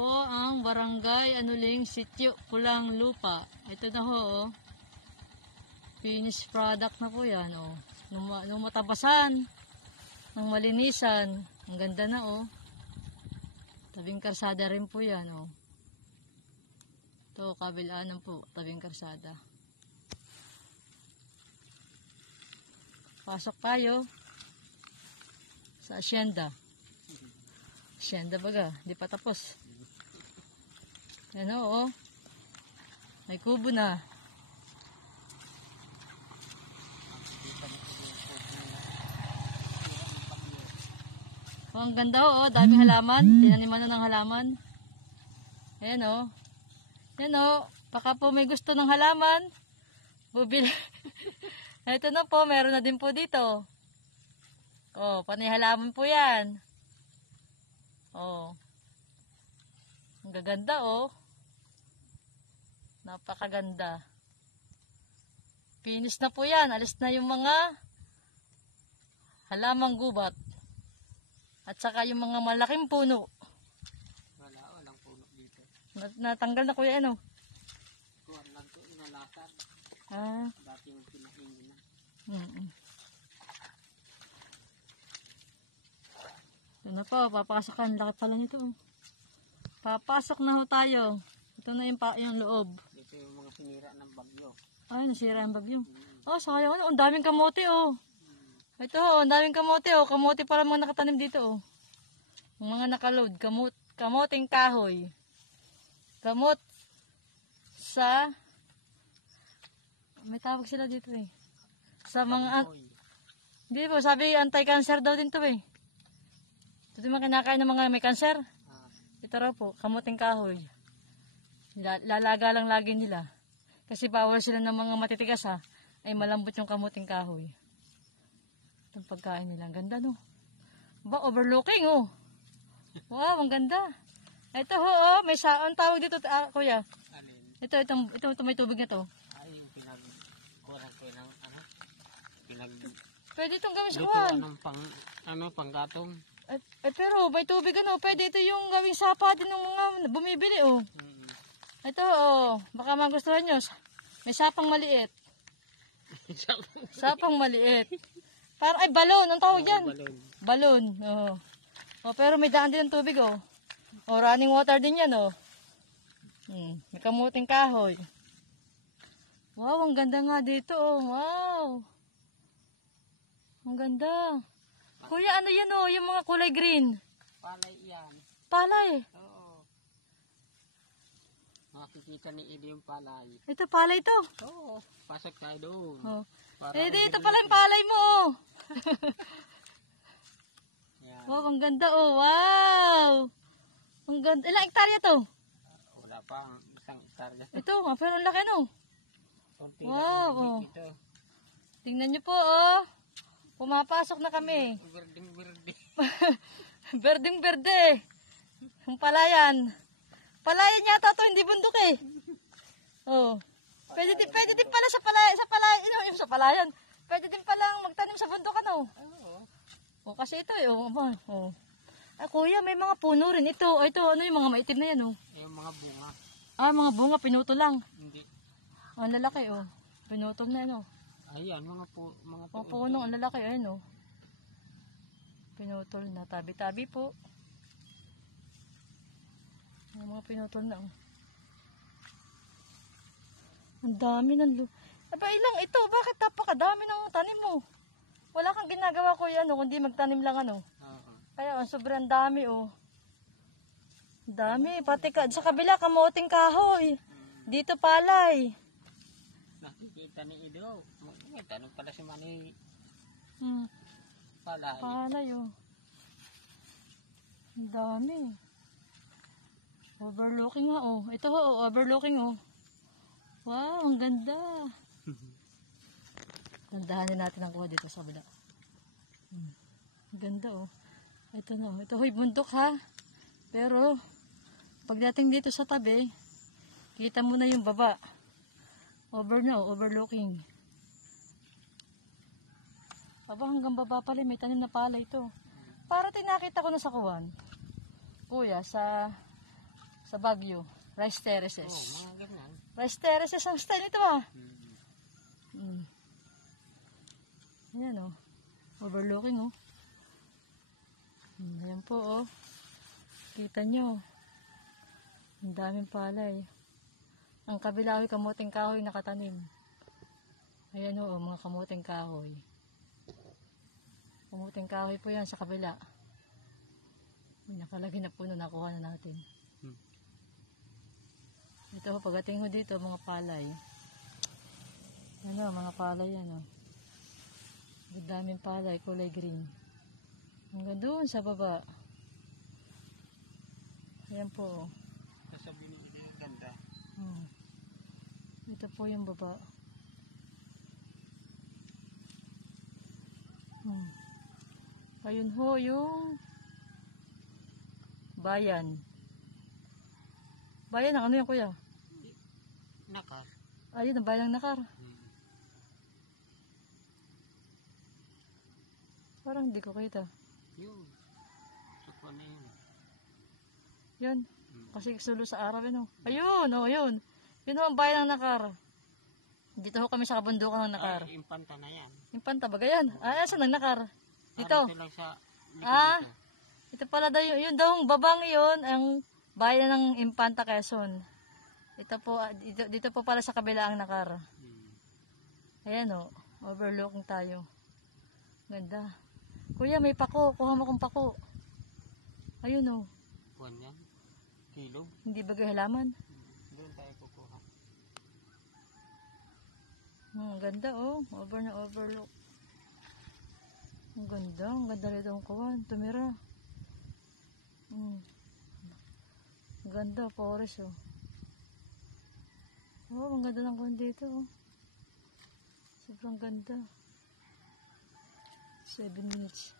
po ang Barangay Anuling, Sitio Pulang Lupa. Ito na ho, oh. Finished product na po yan, oh. Nung matabasan, nung malinisan, ang ganda na, oh. Tabing karsada rin po yan, oh. Ito, kabilaan po, tabing karsada. Pasok tayo sa asyenda. Asyenda baga, di pa tapos. Yan o, oh. May kubo na. Oh, ang ganda o, oh. Dami halaman. Tinaniman na ng halaman. Ayan o. Yan o, baka po may gusto ng halaman. Bubili. Ito na po, meron na din po dito. Oh, panay halaman po yan. Oh. Ang gaganda oh. Napakaganda. Finish na po yan. Alis na yung mga halamang gubat. At saka yung mga malaking puno. Walang puno dito. Natanggal na kuya ano? Kuwan lang ito, inalakan. Ah. Dati yung pinahingi na. Ito na po, papasok ka. Laki pala nito. Oh. Papasok na ho tayo. Ito na yung loob. Dito yung mga sinira ng bagyo. Ay, nasira ang bagyo. Oh, sayang ano. Ang daming kamote oh. Ito oh, ang daming kamote oh. Kamote pala mga nakatanim dito oh. Yung mga nakaload. Kamoting kahoy. Kamot sa... May tawag sila dito eh. Sa mga... Hindi po, sabi anti-cancer daw din to eh. Ito yung mga kinakain ng mga may cancer. Ito raw po, kamuting kahoy. Lalaga lang lagi nila. Kasi bawal sila ng mga matitigas ha. Ay malambot yung kamuting kahoy. Itong pagkain nila. Ang ganda no. Ba, overlooking oh. Wow, ang ganda. Ito ho oh, may saan tawag dito kuya. Ito may tubig na to. Ay, yung pinag-kuran ko ng ano. Pwede itong gawin sa kuwan. Panggatong. Pero may tubig ano, pwede ito yung gawing sapa din ng mga bumibili oh. Ito oh, baka magustuhan nyo. May sapang maliit. Sapang maliit. Parang ay balon, ang tawag dyan? Balon. Oh. Oh, pero may daan din ng tubig oh. Oh, running water din yan oh. May kamuting kahoy. Wow, ang ganda nga dito oh. Wow. Ang ganda. Kuya, ano yan oh, yung mga kulay green? Palay yan. Palay? Oo. Makikita ni Eddie yung palay. Ito palay to? Oo. Pasok tayo doon. Oh. Eddie, ito pala yung palay mo oh. Yan. Wow, ang ganda oh. Wow. Ang ganda. Ilang hektarya to? Wala pa. Isang hektarya. Ito, pero ang laki no. Wow. Oh. Ito. Tingnan nyo po oh. Pumapasok na kami. Berding-berde. Berding-berde. Ang palayan. Palayan yata to, hindi bundok eh. Oh. Pwede din pala sa palayan. Pwede din pala magtanim sa bundok ano. Oo. Oh, kasi ito eh. Oh. Ah, kuya, may mga puno rin. Ito, ano yung mga maitim na yan oh. Yung mga bunga. Ah, mga bunga, pinuto lang. Hindi. Ang lalaki oh. Pinutol na ano. Ayan, mga puno, ang lalaki, ayun oh. Pinutol na, tabi-tabi po. Ang mga pinutol na oh. Ang dami ng Aba, ilang ito? Bakit napakadami ng tanim mo? Wala kang ginagawa ko yan, kundi magtanim lang ano. Kaya sobrang dami oh. Dami, pati sa kabila, kamuting kahoy. Dito palay. Nakikita ni Ido. Tanong pala si Manny. Palay. Palay oh. Ang dami. Overlooking nga oh. Ito oh, overlooking oh. Wow, ang ganda. Tandahanin natin ang kuha dito sa baba. Ang ganda oh. Ito na oh. Ito ho'y bundok ha. Pero, pagdating dito sa tabi, kita mo na yung baba. Overlooking. Aba, hanggang baba pala, may tanim na pala ito. Para tinakita ko na sa kuwan. Kuya, sa Sa Baguio. Rice terraces. Mga ganyan. Rice terraces ang style nito ah. Hmm. Ayan oh. Overlooking oh. Ayan po oh. Kita nyo. Ang daming palay. Ang kabila ay kamuting kahoy nakatanim. Ayan oh, mga kamuting kahoy. Kamuting kahoy po yan sa kabila. Nakalagay na puno, nakuha na natin. Ito ho, pagdating ho dito, mga palay. Ano, mga palay yan oh. Ang daming palay, kulay green. Hanggang doon sa baba. Ayan po. Sasabihin niyo yung ganda. Ito po yung baba. Ayun ho, yung bayan. Bayan ng ano yan, kuya? Nakar. Ayun, ang bayan ng Nakar. Parang hindi ko kita. Yun. Sakwa na yun. Yan. Kasi sulo sa araw yun. Ayun, oh, yun. Yun ho, ang bayan ng Nakar. Dito ho kami sa kabundukan ng Nakar. Ay, impanta na yan. Impanta ba yan? Ah, saan ang Nakar? Dito. Ito lang sa likod Ah, dito. ito pala daw yun daw, ang babang yun, ang bayan ng Impanta, Quezon. Ito po, dito po pala sa kabila ang Nakar. Ayan o, overlooking tayo. Ganda. Kuya, may pako. Kuha mo kong pako. Ayun o. Kuwan yan. Kilo. Hindi bagay halaman. Doon tayo kukuha. Ganda o. Over na overlook. Ang ganda rito ang kuwan. Tumira. Ang ganda, forest o. Oh, ang ganda ng kuwan dito o. Sobrang ganda. 7 minutes.